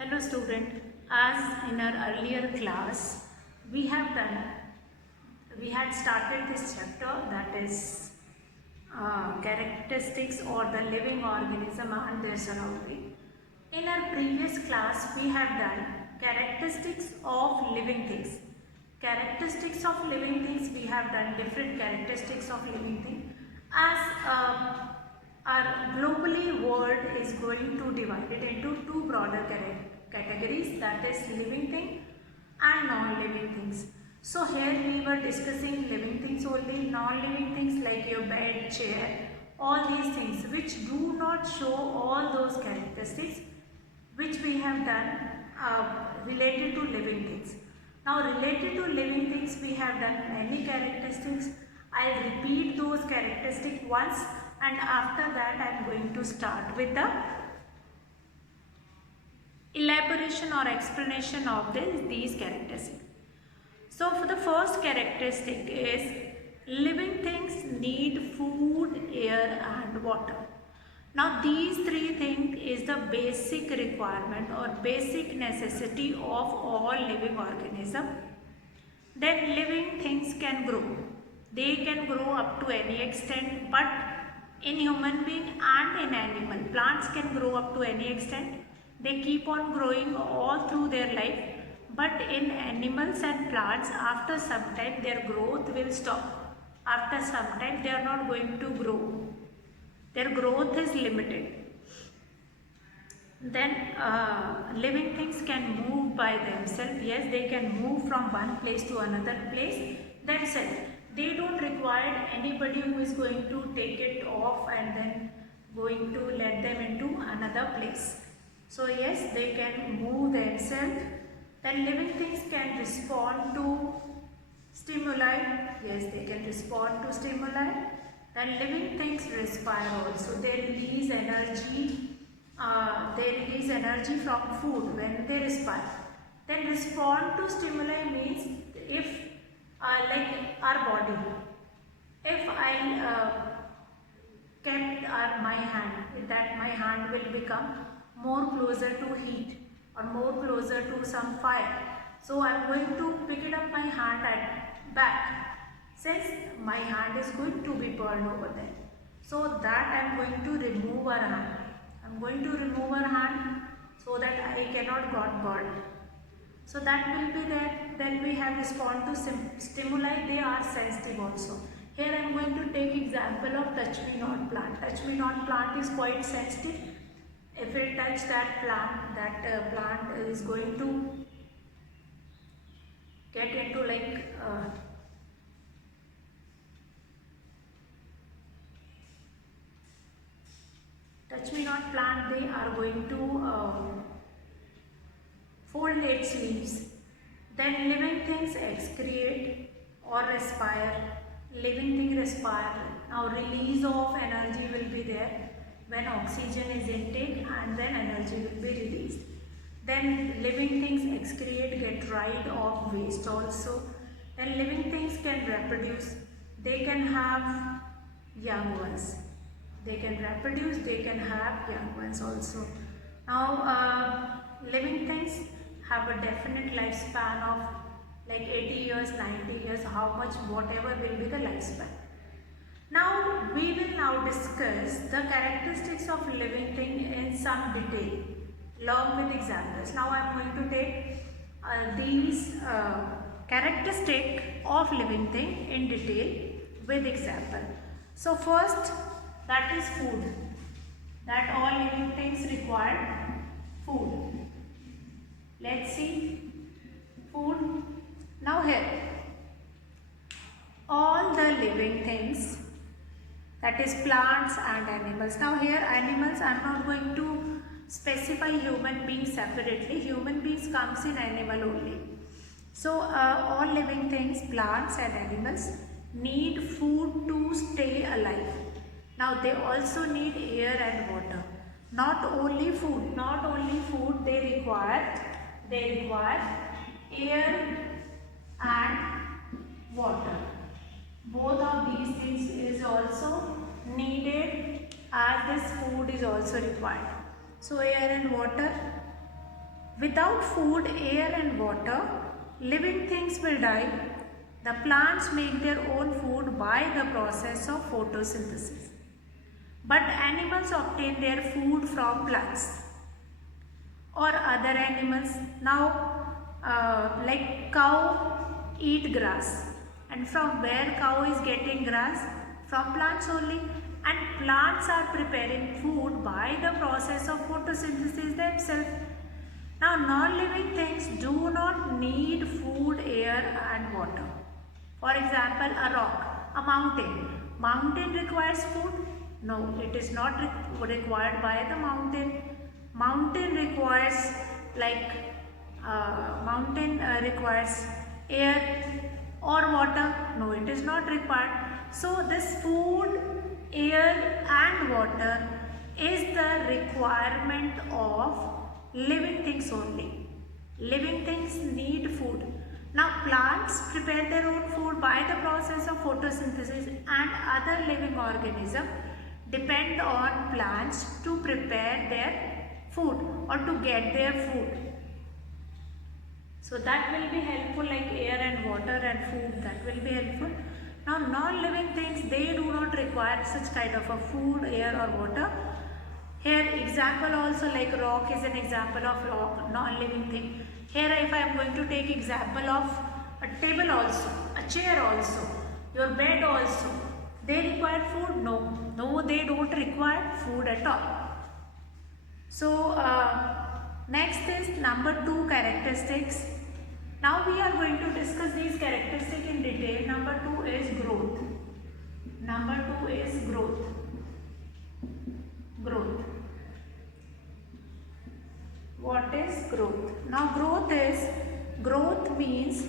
Hello student, as in our earlier class we had started this chapter, that is characteristics or the living organism and their surrounding. In our previous class we have done characteristics of living things. Characteristics of living things, we have done different characteristics of living things as our globally world is going to divide it into two broader categories, that is living thing and non-living things. So here we were discussing living things only, non-living things like your bed, chair, all these things which do not show all those characteristics which we have done related to living things. Now related to living things we have done many characteristics. I'll repeat those characteristics once and after that I am going to start with the elaboration or explanation of these characteristics. So for the first characteristic is living things need food, air and water. Now these three things is the basic requirement or basic necessity of all living organism. Then living things can grow. They can grow up to any extent, but in human being and in animal, plants can grow up to any extent. They keep on growing all through their life, but in animals and plants, after some time their growth will stop. After some time they are not going to grow. Their growth is limited. Then living things can move by themselves. Yes, they can move from one place to another place themselves. They don't require anybody who is going to take it off and then going to let them into another place. So yes, they can move themselves. Then living things can respond to stimuli. Yes, they can respond to stimuli. Then living things respire also. They release energy. From food when they respire. Then respond to stimuli means if like our body. If I kept my hand, that my hand will become more closer to heat or more closer to some fire. So I am going to pick it up my hand at back, since my hand is going to be burned over there. So that I am going to remove our hand. I am going to remove our hand so that I cannot got burned. So that will be there. Then we have respond to stimuli. They are sensitive also. Here I am going to take example of touch me not plant. Touch me not plant is quite sensitive. If we touch that plant, that plant is going to get into like touch me not plant, they are going to fold its leaves. Then living things excrete or respire. Living thing respire. Now release of energy will be there when oxygen is intake, and then energy will be released. Then living things excrete, get rid of waste also. Then living things can reproduce. They can have young ones. They can reproduce, they can have young ones also. Now living things have a definite lifespan of like 80 years, 90 years, how much, whatever will be the lifespan. Now we will now discuss the characteristics of living thing in some detail along with examples. Now I am going to take these characteristics of living thing in detail with example. So first, that is food. That all living things require food. Let's see. Food. Now here, all the living things, that is plants and animals. Now here animals, I am not going to specify human beings separately. Human beings comes in animal only. So all living things, plants and animals need food to stay alive. Now they also need air and water. Not only food, they require air and water. Both of these things is also needed as this food is also required. So air and water Without food, air and water, living things will die. The plants make their own food by the process of photosynthesis. But animals obtain their food from plants or other animals. Now, like cow eat grass, and from where cow is getting grass? From plants only. And plants are preparing food by the process of photosynthesis themselves. Now, non-living things do not need food, air and water. For example, a rock, a mountain. Mountain requires food? No, it is not required by the mountain. Mountain requires requires air or water. No, it is not required. So this food, air and water is the requirement of living things only. Living things need food. Now plants prepare their own food by the process of photosynthesis, and other living organisms depend on plants to prepare their food or to get their food. So that will be helpful, like air and water and food, that will be helpful. Now non-living things, they do not require such kind of a food, air or water. Here example also, like rock is an example of rock, non-living thing. Here if I am going to take example of a table also, a chair also, your bed also, they require food? No, they don't require food at all. So next is number 2, characteristics. Now we are going to discuss these characteristics in detail. Number 2 is growth. Number 2 is growth. Growth. What is growth? Now growth means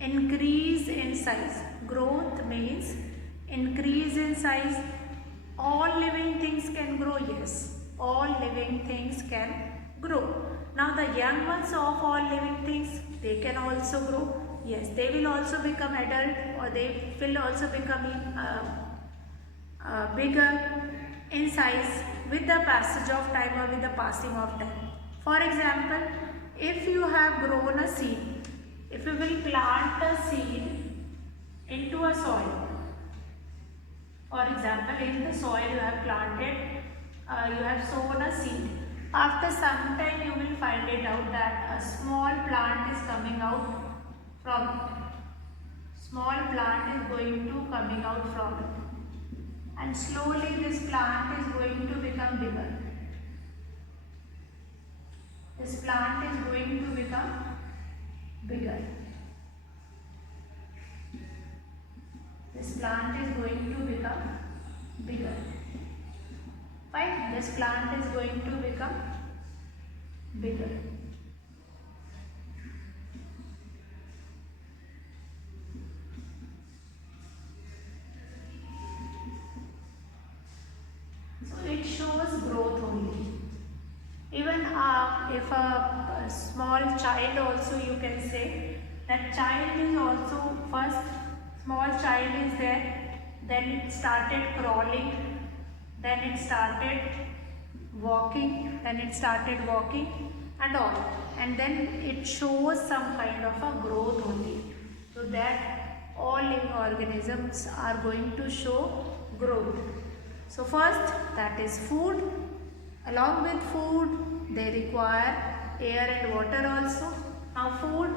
increase in size. Growth means increase in size. All living things can grow, yes. All living things can grow. Now the young ones of all living things, they can also grow. Yes, they will also become adult, or they will also become bigger in size with the passage of time or with the passing of time. For example, if you have grown a seed, if you will plant a seed into a soil, for example, in the soil you have planted, you have sown a seed. After some time you will find it out that a small plant is coming out from it. Small plant is going to coming out from it. And slowly this plant is going to become bigger. This plant is going to become bigger. This plant is going to become bigger. Fine. This plant is going to become bigger. So it shows growth only. Even if a small child also, you can say that child is also, first small child is there, then it started crawling, then it started walking, and all, and then it shows some kind of a growth only. So that all living organisms are going to show growth. So first, that is food. Along with food, they require air and water also. Now food,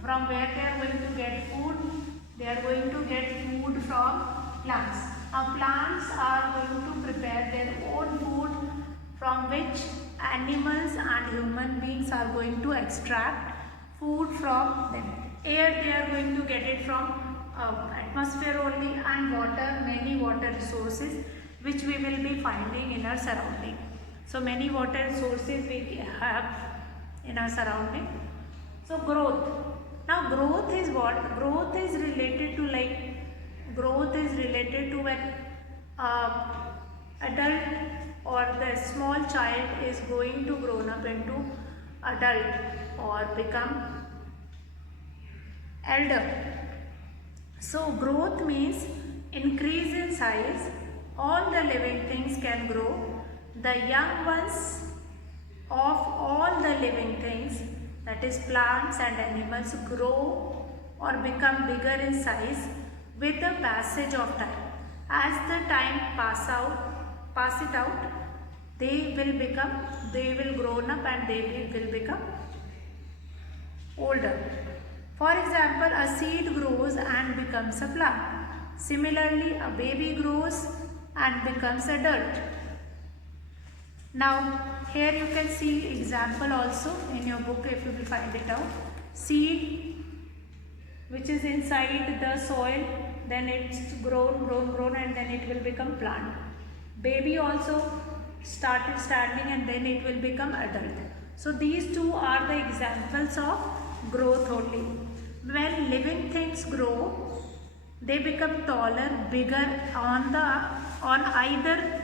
from where they are going to get food? They are going to get food from plants. Now plants are going to prepare their own food, from which animals and human beings are going to extract food from them. Air, they are going to get it from atmosphere only, and water, many water resources which we will be finding in our surrounding. So many water resources we have in our surrounding. So growth. Now growth is what? Growth is related to when adult or the small child is going to grown up into adult or become elder. So growth means increase in size. All the living things can grow. The young ones of all the living things, that is plants and animals, grow or become bigger in size with the passage of time. As the time pass it out, they will grown up and they will become older. For example, a seed grows and becomes a plant. Similarly, a baby grows and becomes adult. Now, here you can see example also in your book if you will find it out. Seed which is inside the soil, then it's grown and then it will become plant. Baby also started standing and then it will become adult. So these two are the examples of growth only. When living things grow, they become taller, bigger on either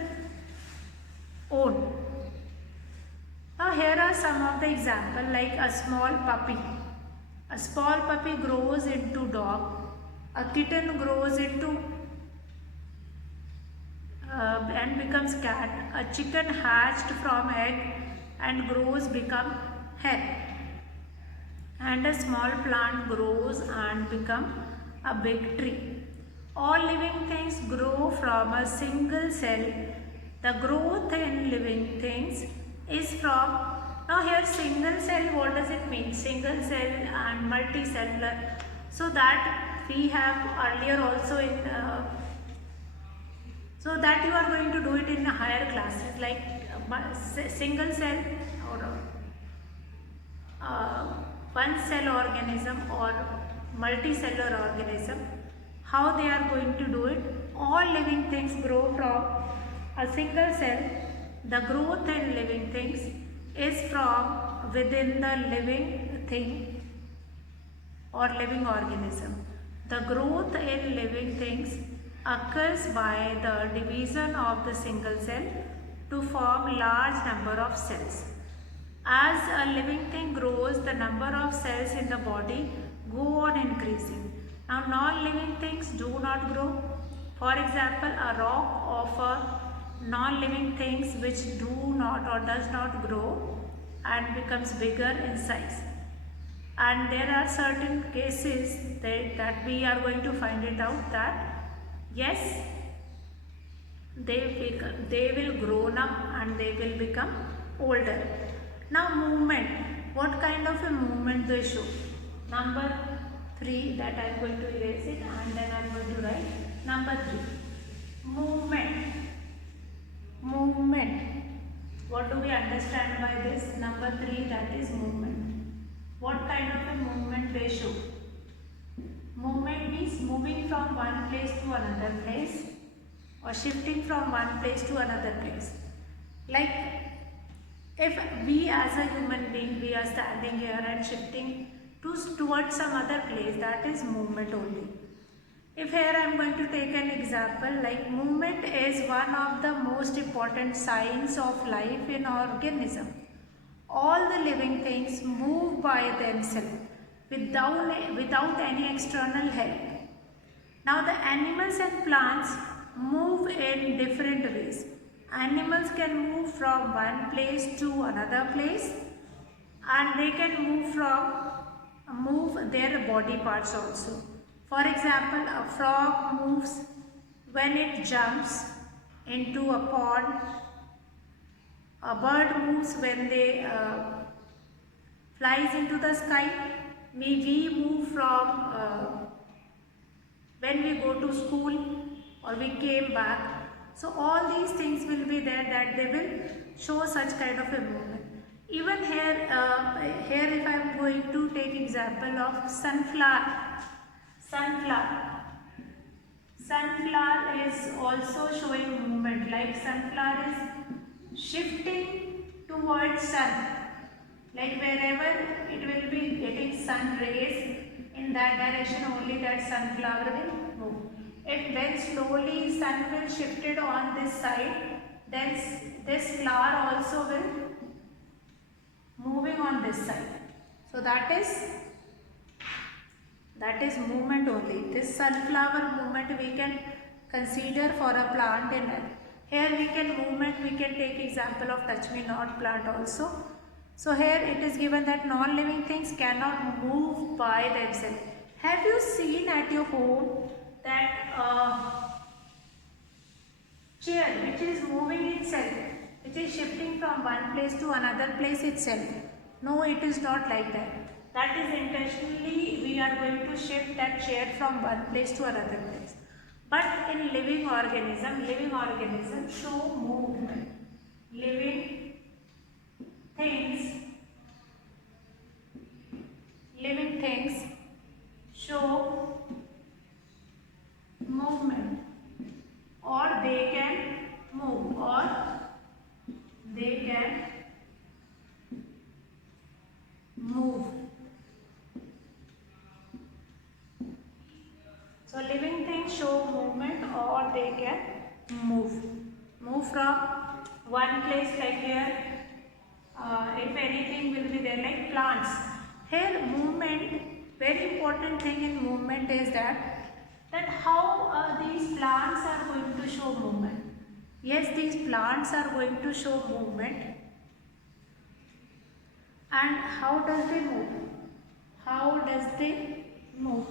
own. Now here are some of the examples, like a small puppy. A small puppy grows into dog. A kitten grows into and becomes cat. A chicken hatched from egg and grows become hen. And a small plant grows and become a big tree. All living things grow from a single cell. The growth in living things is from, now here single cell, what does it mean? Single cell and multicellular. So that we have earlier also in, so that you are going to do it in higher classes, like single cell or one cell organism or multicellular organism. How they are going to do it? All living things grow from a single cell. The growth in living things is from within the living thing or living organism. The growth in living things occurs by the division of the single cell to form large number of cells. As a living thing grows, the number of cells in the body go on increasing. Now non-living things do not grow. For example, a rock of a non-living things which do not or does not grow and becomes bigger in size. And there are certain cases that we are going to find it out that yes, they will grown up and they will become older. Now movement, what kind of a movement they show? Number 3, that I am going to erase it and then I am going to write number 3. Movement. What do we understand by this? Number 3, that is movement. What kind of a movement they show? Movement means moving from one place to another place or shifting from one place to another place. Like if we as a human being, we are standing here and shifting towards some other place, that is movement only. If here I am going to take an example, like movement is one of the most important signs of life in organism. All the living things move by themselves without any external help. Now the animals and plants move in different ways. Animals can move from one place to another place and they can move their body parts also. For example, a frog moves when it jumps into a pond. A bird moves when they flies into the sky. We move from when we go to school or we came back. So all these things will be there that they will show such kind of a movement. Even here, if I am going to take example of sunflower. Sunflower is also showing movement, like sunflower is shifting towards sun. Like wherever it will be getting sun rays, in that direction only that sunflower will move. If then slowly sun will shift it on this side, then this flower also will moving on this side. So that is movement only. This sunflower movement we can consider for a plant in it. Here we can take example of touch me not plant also. So here it is given that non-living things cannot move by themselves. Have you seen at your home that chair which is moving itself, which is shifting from one place to another place itself? No, it is not like that. That is intentionally we are going to shift that chair from one place to another place. But in living organism show movement. Living things, living things show movement, or they can move, or they can move. So living things show movement, or they can move. Move from one place, like here, if anything will be there, like plants. Here movement, very important thing in movement is that how these plants are going to show movement. Yes, these plants are going to show movement. And how does they move? How does they move?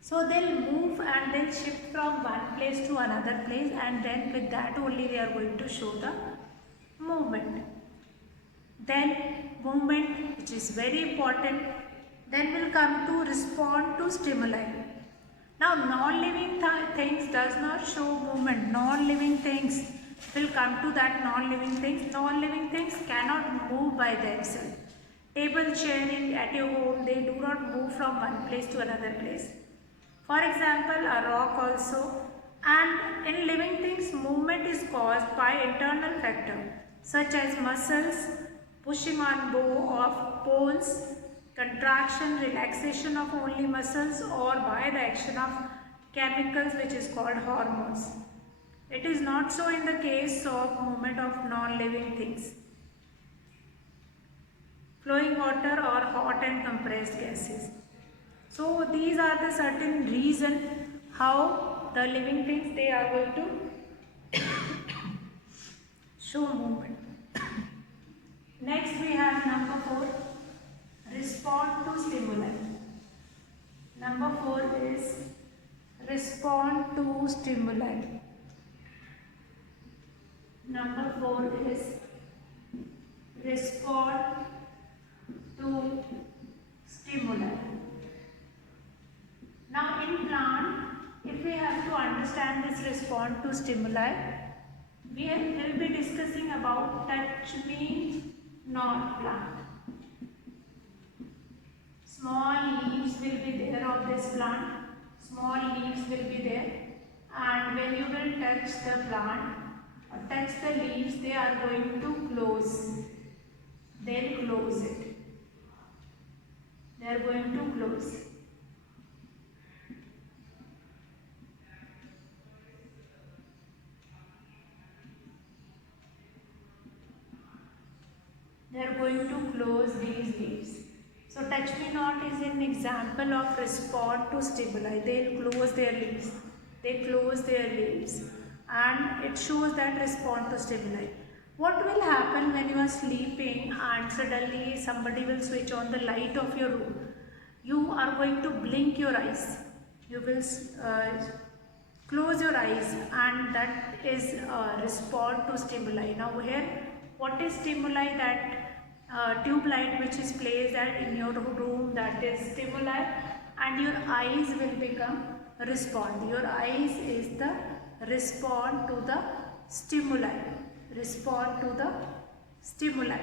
So they'll move and they'll shift from one place to another place, and then with that only they are going to show the movement. Then movement, which is very important, then will come to respond to stimuli. Now non-living things does not show movement. Non-living things will come to that non-living things. Non-living things cannot move by themselves. Table, chairing at your home, they do not move from one place to another place. For example, a rock also. And in living things, movement is caused by internal factors such as muscles, pushing on bow of bones, contraction, relaxation of only muscles, or by the action of chemicals which is called hormones. It is not so in the case of movement of non-living things. Flowing water or hot and compressed gases. So these are the certain reason how the living things they are going to show movement. Next we have number 4, respond to stimuli. Number 4 is respond to stimuli. Number 4 is respond to stimuli. Now in plant, if we have to understand this respond to stimuli, we will be discussing about touch me not plant. Small leaves will be there of this plant. Small leaves will be there, and when you will touch the plant or touch the leaves, they are going to close. They'll close it. They are going to close. They are going to close these leaves. So touch me not is an example of respond to stimuli. They will close their leaves. They close their leaves, and it shows that respond to stimuli. What will happen when you are sleeping and suddenly somebody will switch on the light of your room? You are going to blink your eyes. You will close your eyes, and that is respond to stimuli. Now here, what is stimuli? That tube light which is placed in your room, that is stimuli, and your eyes will become respond. Your eyes is the respond to the stimuli. Respond to the stimuli.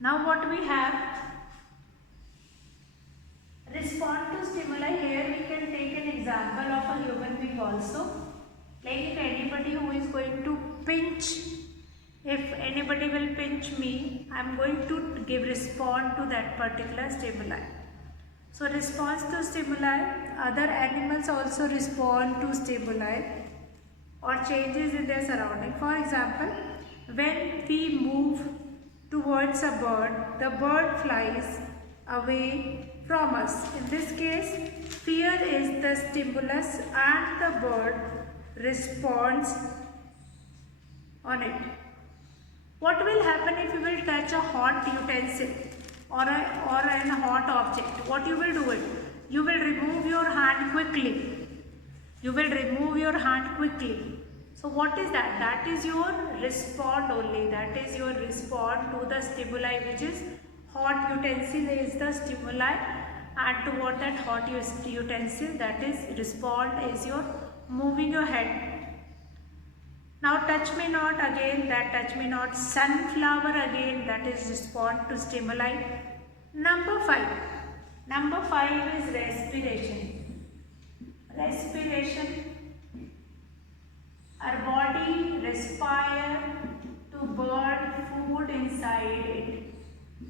Now what we have, respond to stimuli. Here we can take an example of a human being also. Like if anybody who is going to pinch, if anybody will pinch me, I am going to respond to that particular stimuli. So response to stimuli, other animals also respond to stimuli or changes in their surrounding. For example, when we move towards a bird, the bird flies away from us. In this case, fear is the stimulus and the bird responds on it. What will happen if you will touch a hot utensil or an hot object? What you will do it? You will remove your hand quickly. You will remove your hand quickly. So what is that? That is your response only. That is your response to the stimuli, which is hot utensil is the stimuli, and to what that hot utensil, that is response is your moving your head. Now touch me not again, that touch me not. Sunflower again, that is respond to stimuli. Number 5. Number 5 is respiration. Respiration. Our body respire to burn food inside it.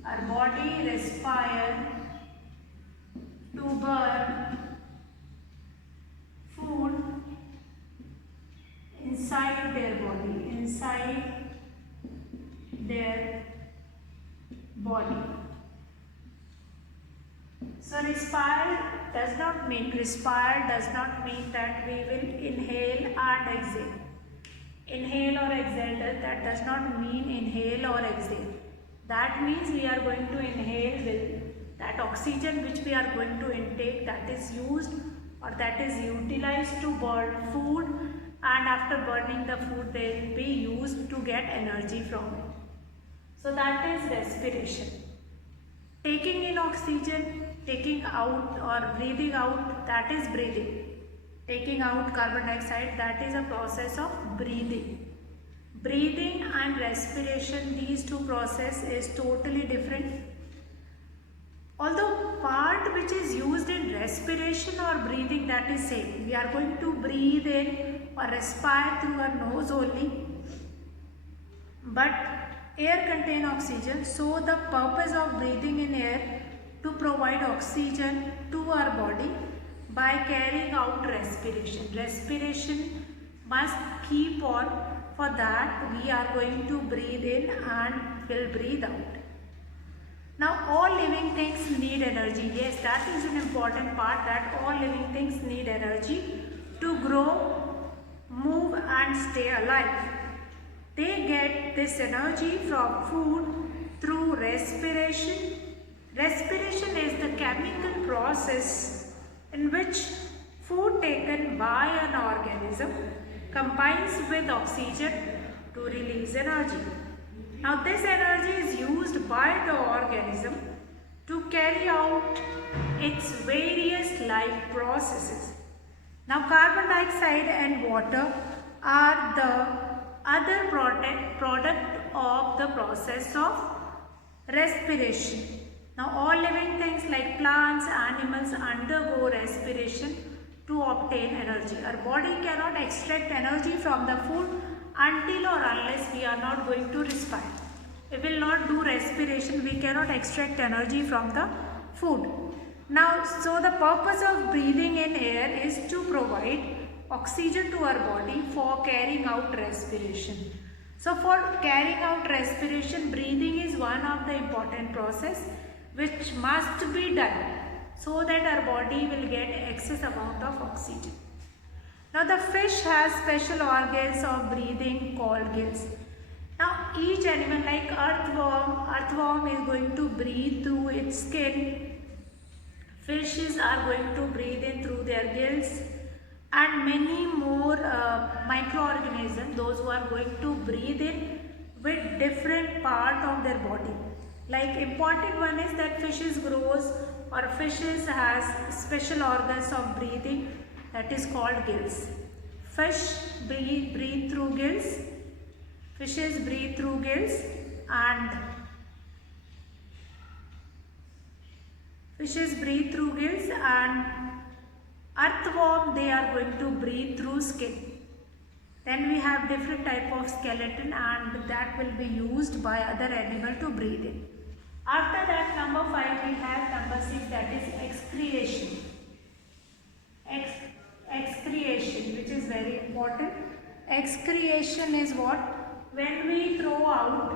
Our body respire to burn food inside their body, inside their body. So respire does not mean that we will inhale and exhale. Inhale or exhale, that does not mean inhale or exhale. That means we are going to inhale with that oxygen which we are going to intake, that is used or that is utilized to burn food, and after burning the food they will be used to get energy from it. So that is respiration. Taking in oxygen, taking out or breathing out, that is breathing. Taking out carbon dioxide, that is a process of breathing. Breathing and respiration, these two processes is totally different. Although part which is used in respiration or breathing, that is same. We are going to breathe in or respire through our nose only. But air contains oxygen, so the purpose of breathing in air to provide oxygen to our body by carrying out respiration. Respiration must keep on. For that we are going to breathe in and will breathe out. Now all living things need energy. Yes, that is an important part, that all living things need energy to grow, move and stay alive. They get this energy from food through respiration. Respiration is the chemical process in which food taken by an organism combines with oxygen to release energy. Now this energy is used by the organism to carry out its various life processes. Now carbon dioxide and water are the other product of the process of respiration. Now all living things like plants, animals undergo respiration to obtain energy. Our body cannot extract energy from the food until or unless we are not going to respire. We will not do respiration, we cannot extract energy from the food. Now, so the purpose of breathing in air is to provide oxygen to our body for carrying out respiration. So for carrying out respiration, breathing is one of the important process which must be done so that our body will get excess amount of oxygen. Now the fish has special organs of breathing called gills. Now each animal like earthworm is going to breathe through its skin. Fishes are going to breathe in through their gills, and many more microorganisms, those who are going to breathe in with different part of their body. Like important one is that fishes has special organs of breathing, that is called gills. Fish breathe through gills, fishes breathe through gills, and earthworm, they are going to breathe through skin. Then we have different type of skeleton, and that will be used by other animal to breathe in. After that, number 5 we have number 6, that is excretion. Excretion, which is very important. Excretion is what? When we throw out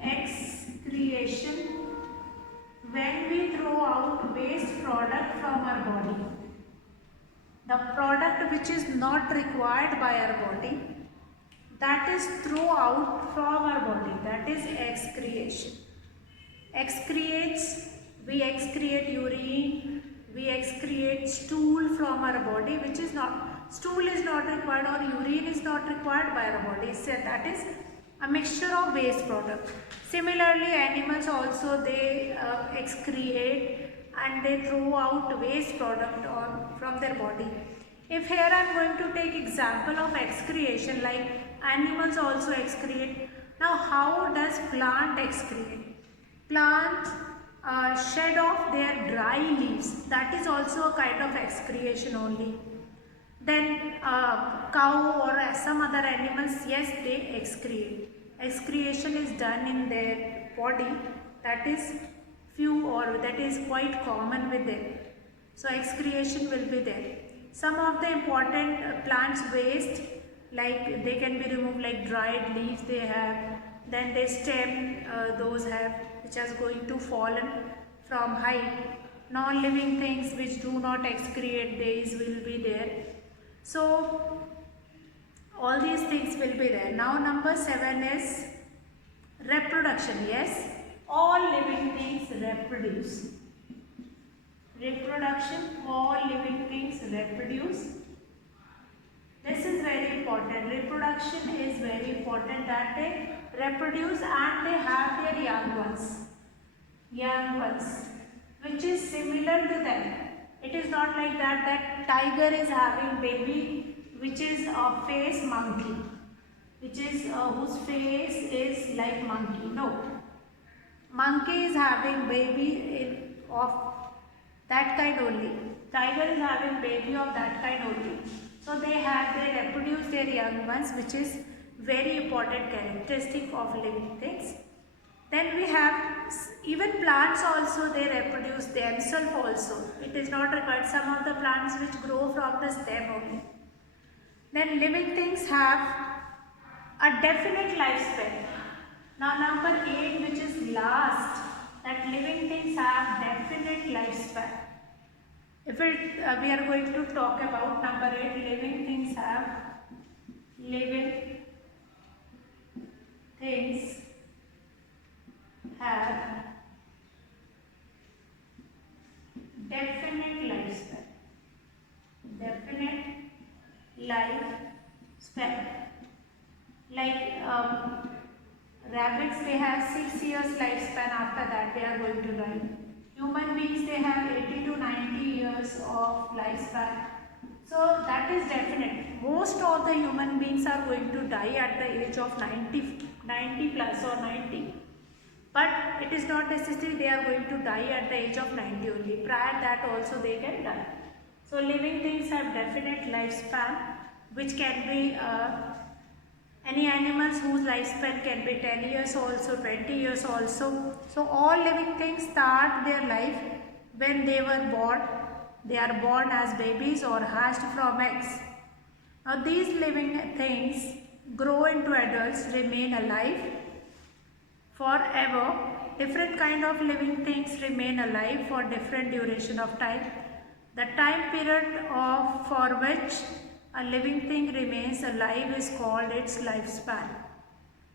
excretion, when we throw out waste product from our body, the product which is not required by our body, that is throw out from our body, that is excretion. Excretes, we excrete urine, we excrete stool from our body, which is not, stool is not required or urine is not required by our body, so that is a mixture of waste product. Similarly, animals also, they excrete and they throw out waste product from their body. If here I am going to take example of excretion, like animals also excrete. Now how does plant excrete? Plants shed off their dry leaves, that is also a kind of excretion only. Then cow or some other animals, yes, they excrete. Excretion is done in their body, that is few or that is quite common with them. So excretion will be there. Some of the important plants waste, like they can be removed, like dried leaves they have, then they stem those have, which is going to fallen from height. Non-living things which do not excrete, these will be there. So all these things will be there. Now number 7 is reproduction. Yes, all living things reproduce. Reproduction, all living things reproduce. This is very important. Reproduction is very important, that they reproduce and they have their young ones, which is similar to them. It is not like that tiger is having baby, which is a face monkey, which is whose face is like monkey. No, monkey is having baby of that kind only. Tiger is having baby of that kind only. So they reproduce their young ones, which is very important characteristic of living things. Then we have even plants also, they reproduce themselves also. It is not required. Some of the plants which grow from the stem only. Then living things have a definite lifespan. Now number 8, which is last, that living things have definite lifespan. If we are going to talk about number 8, living things have definite lifespan. Definite lifespan. Like rabbits, they have 6 years lifespan. After that, they are going to die. Human beings, they have 80 to 90 years of lifespan. So that is definite. Most of the human beings are going to die at the age of 90 plus or 90. But it is not necessary they are going to die at the age of 90 only. Prior that also they can die. So living things have definite lifespan, which can be any animals whose lifespan can be 10 years also, 20 years also. So all living things start their life when they were born. They are born as babies or hatched from eggs. Now these living things grow into adults, remain alive forever. Different kind of living things remain alive for different duration of time. The time period for which a living thing remains alive is called its lifespan.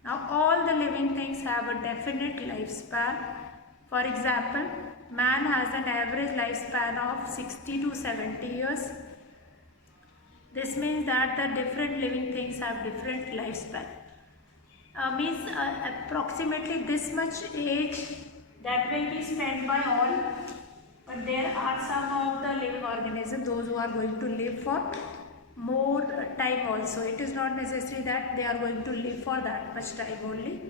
Now all the living things have a definite lifespan. For example, man has an average lifespan of 60 to 70 years. This means that the different living things have different lifespan. Means approximately this much age that will be spent by all, but there are some of the living organisms, those who are going to live for more time also. It is not necessary that they are going to live for that much time only.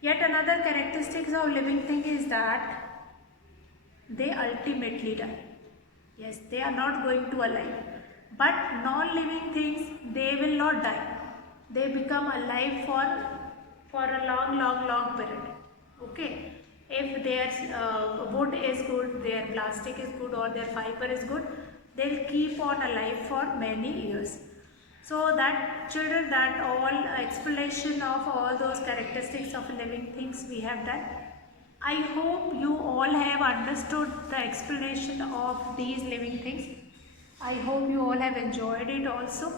Yet another characteristics of living thing is that they ultimately die. Yes, they are not going to alive. But non-living things, they will not die. They become alive for a long period. Okay. If their wood is good, their plastic is good, or their fiber is good, they'll keep on alive for many years. So that children, that all explanation of all those characteristics of living things we have done. I hope you all have understood the explanation of these living things. I hope you all have enjoyed it also.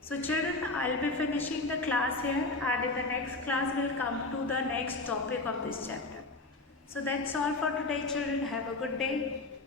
So children, I'll be finishing the class here, and in the next class we'll come to the next topic of this chapter. So that's all for today children. Have a good day.